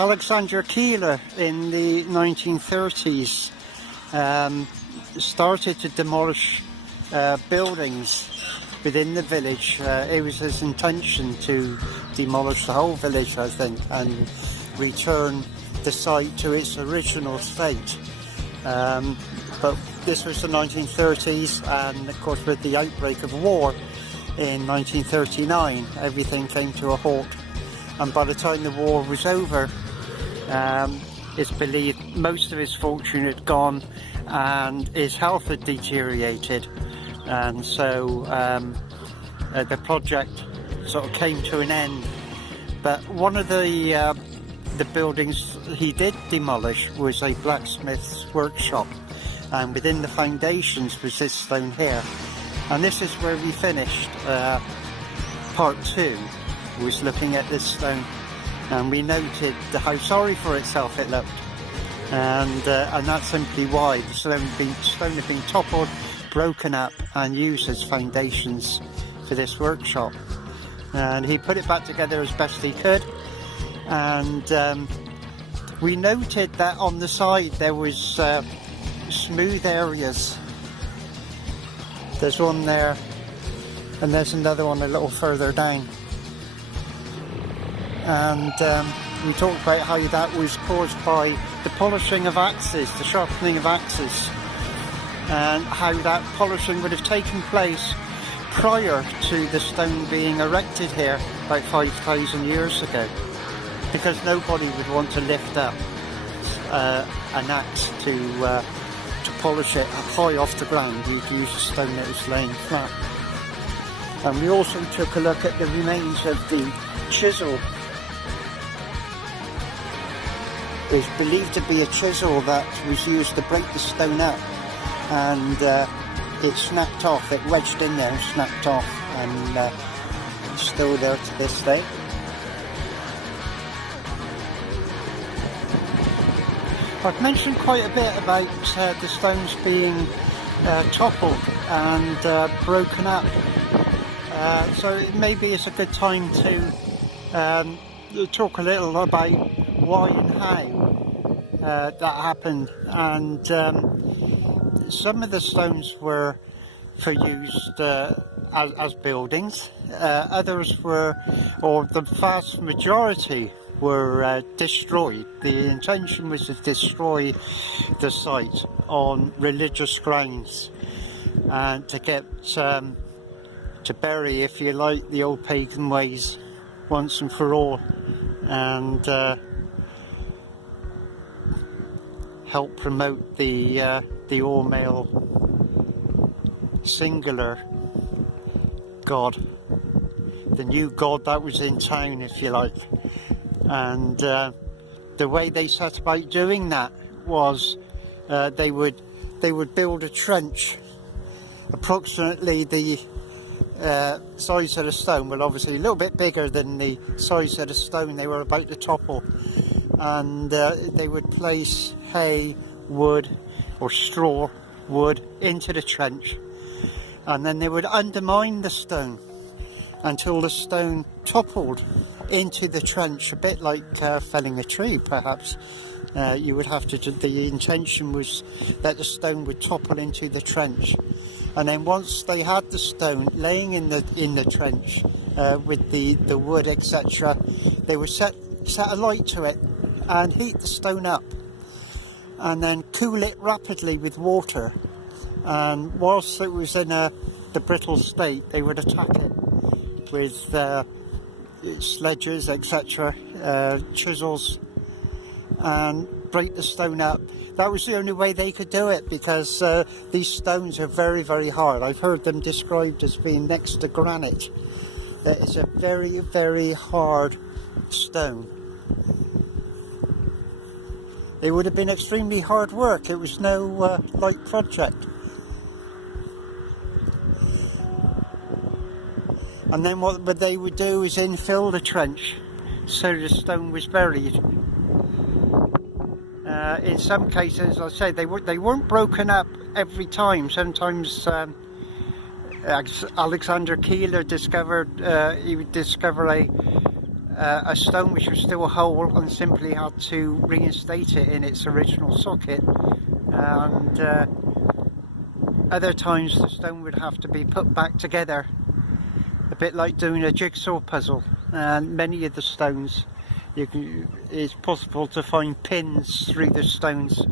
Alexander Keeler in the 1930s started to demolish buildings within the village. It was his intention to demolish the whole village, I think, and return the site to its original state. But this was the 1930s, and of course with the outbreak of war in 1939, everything came to a halt. And by the time the war was over, it's believed most of his fortune had gone and his health had deteriorated. And so the project sort of came to an end. But one of the buildings he did demolish was a blacksmith's workshop, and within the foundations was this stone here. And this is where we finished part 2, was looking at this stone, and we noted how sorry for itself it looked, and that's simply why the stone had been toppled, broken up and used as foundations for this workshop. And he put it back together as best he could, and we noted that on the side there was smooth areas. There's one there, and there's another one a little further down. And we talked about how that was caused by the polishing of axes, the sharpening of axes, and how that polishing would have taken place prior to the stone being erected here about 5,000 years ago, because nobody would want to lift up an axe to polish it high off the ground. You'd use a stone that was laying flat. And we also took a look at the remains of the chisel. It's believed to be a chisel that was used to break the stone up, and it snapped off, it wedged in there and snapped off, and it's still there to this day. I've mentioned quite a bit about the stones being toppled and broken up, so maybe it's a good time to talk a little about why and how that happened. And some of the stones were for use as buildings, others were, or the vast majority were destroyed. The intention was to destroy the site on religious grounds, and to get to bury, if you like, the old pagan ways once and for all, and help promote the all-male singular god, the new god that was in town, if you like. And the way they set about doing that was they would build a trench approximately the size of the stone, well obviously a little bit bigger than the size of the stone they were about to topple, and they would place hay, wood or straw wood into the trench, and then they would undermine the stone until the stone toppled into the trench, a bit like felling a tree perhaps. You would have to, the intention was that the stone would topple into the trench, and then once they had the stone laying in the trench with the wood, etc., they would set a light to it and heat the stone up, and then cool it rapidly with water, and whilst it was in the brittle state, they would attack it with sledges, etc., chisels, and break the stone up. That was the only way they could do it, because these stones are very, very hard. I've heard them described as being next to granite. It's a very, very hard stone. It would have been extremely hard work. It was no light project. And then what they would do is infill the trench so the stone was buried. In some cases, I say, they weren't broken up every time. Sometimes Alexander Keeler discovered he would discover a stone which was still whole and simply had to reinstate it in its original socket, and other times the stone would have to be put back together, a bit like doing a jigsaw puzzle. And many of the stones, it's possible to find pins through the stones,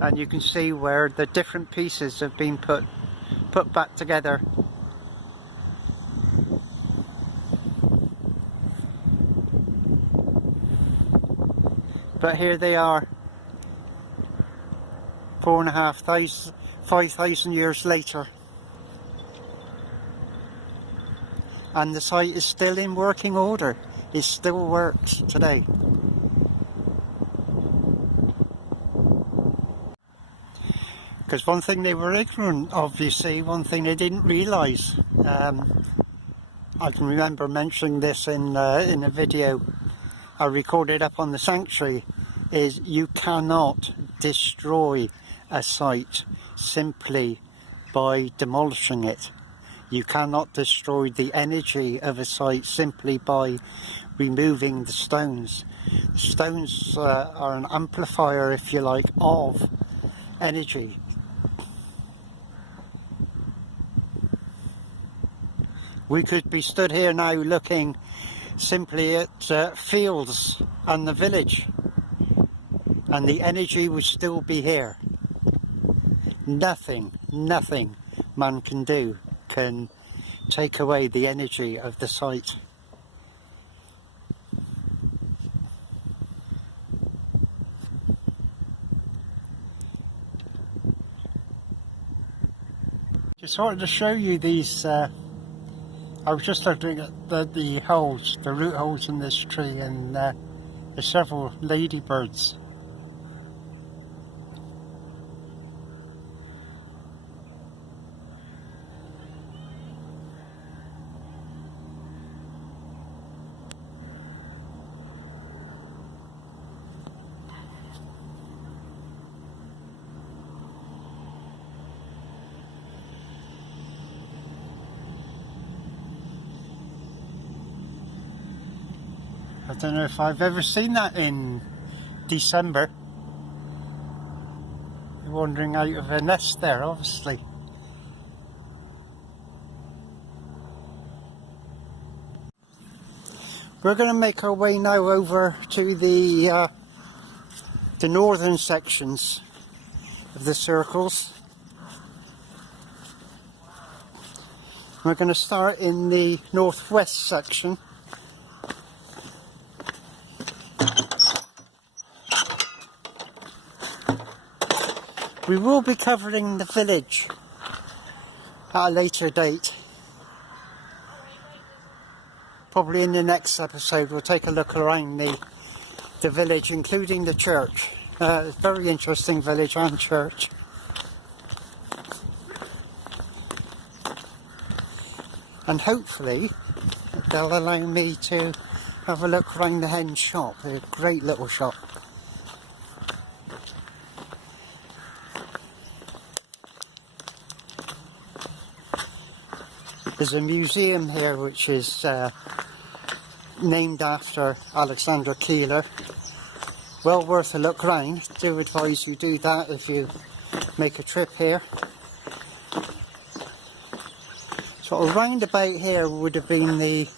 and you can see where the different pieces have been put back together. But here they are, 4,500, 5,000 years later, and the site is still in working order. It still works today. Because one thing they were ignorant of, you see, one thing they didn't realise, I can remember mentioning this in a video I recorded up on the sanctuary, is you cannot destroy a site simply by demolishing it. You cannot destroy the energy of a site simply by removing the stones. The stones are an amplifier, if you like, of energy. We could be stood here now looking simply at fields and the village, and the energy would still be here. Nothing man can do can take away the energy of the site. Just wanted to show you these. I was just looking at the holes, the root holes in this tree, and there's several ladybirds. I don't know if I've ever seen that in December. They're wandering out of a nest there, obviously. We're going to make our way now over to the northern sections of the circles. We're going to start in the northwest section. We will be covering the village at a later date. Probably in the next episode we'll take a look around the village, including the church. Very interesting village and church. And hopefully they'll allow me to have a look around the henge shop. A great little shop. There's a museum here which is named after Alexander Keeler. Well worth a look round. Do advise you do that if you make a trip here. So around about here would have been the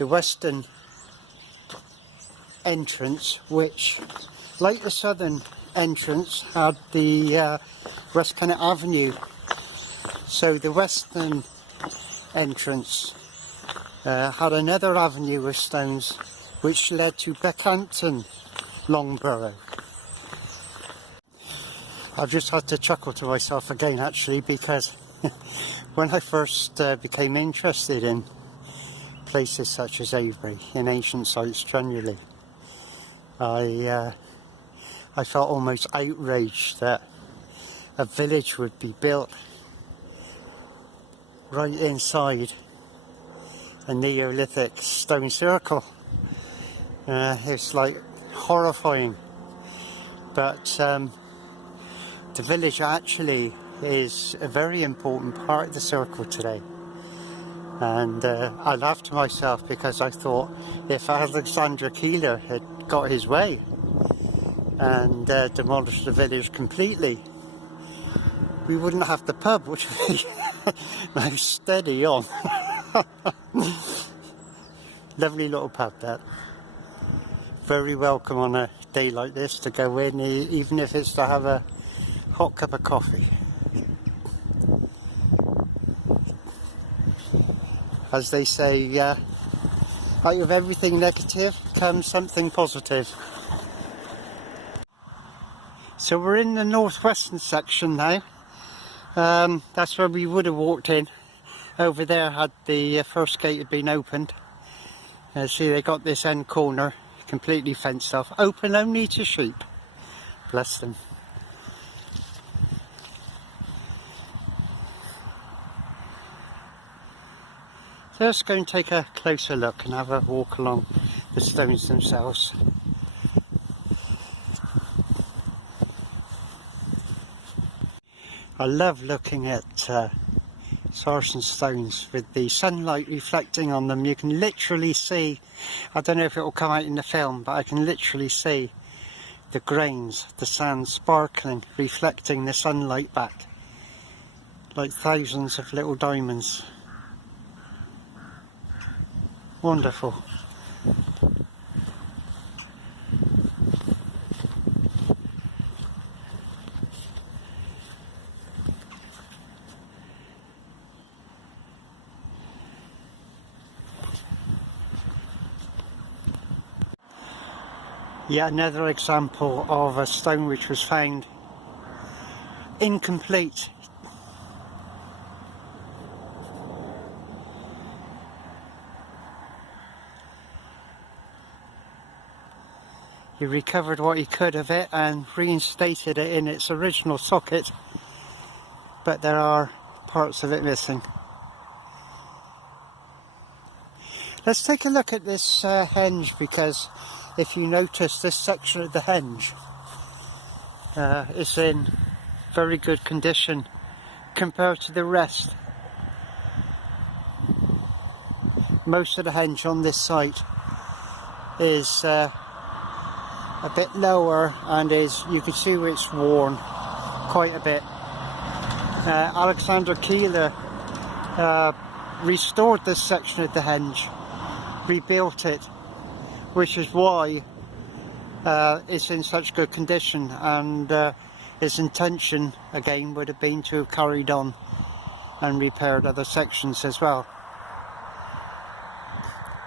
western entrance, which, like the southern entrance, had the West Kennet Avenue. So the western entrance had another avenue of stones which led to Beckhampton Longborough. I've just had to chuckle to myself again, actually, because when I first became interested in places such as Avebury, in ancient sites generally, I felt almost outraged that a village would be built right inside a Neolithic stone circle. It's like horrifying, but the village actually is a very important part of the circle today. And I laughed to myself because I thought if Alexander Keeler had got his way and demolished the village completely, we wouldn't have the pub, would we? Now steady on. Lovely little pub, that. Very welcome on a day like this to go in, even if it's to have a hot cup of coffee. As they say, out of everything negative comes something positive. So we're in the northwestern section now. That's where we would have walked in. Over there had the first gate had been opened. See, they got this end corner completely fenced off, open only to sheep. Bless them. So let's go and take a closer look and have a walk along the stones themselves. I love looking at sarsen stones with the sunlight reflecting on them. You can literally see, I don't know if it will come out in the film, but I can literally see the grains, the sand sparkling, reflecting the sunlight back like thousands of little diamonds. Wonderful. Yet another example of a stone which was found incomplete. He recovered what he could of it and reinstated it in its original socket, but there are parts of it missing. Let's take a look at this henge, because if you notice, this section of the henge is in very good condition compared to the rest. Most of the henge on this site is a bit lower, and you can see where it's worn quite a bit. Alexander Keeler restored this section of the henge, rebuilt it, which is why it's in such good condition, and his intention again would have been to have carried on and repaired other sections as well.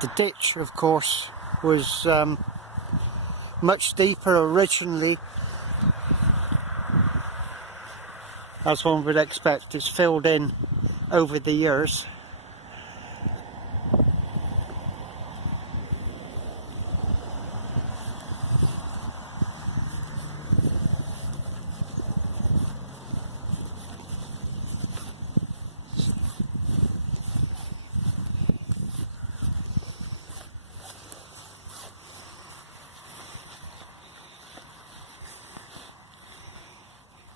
The ditch, of course, was much deeper originally, as one would expect. It's filled in over the years.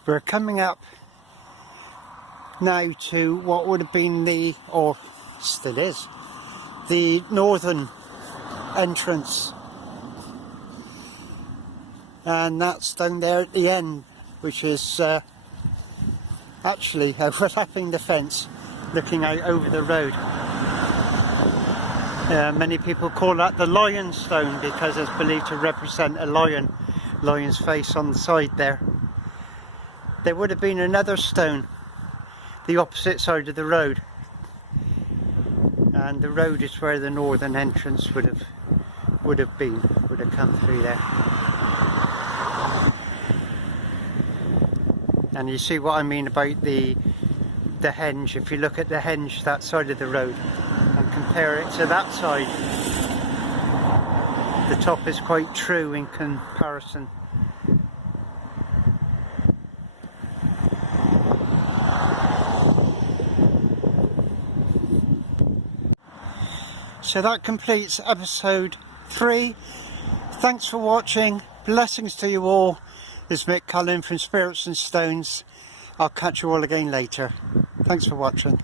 We're coming up now to what would have been or still is, the northern entrance. And that's down there at the end, which is actually overlapping the fence, looking out over the road. Many people call that the lion stone because it's believed to represent a lion's face on the side there. There would have been another stone the opposite side of the road, and the road is where the northern entrance would have come through there. And you see what I mean about the henge. If you look at the henge that side of the road and compare it to that side, the top is quite true in comparison. So that completes episode 3. Thanks for watching. Blessings to you all. This is Mick Cullen from Spirits and Stones. I'll catch you all again later. Thanks for watching.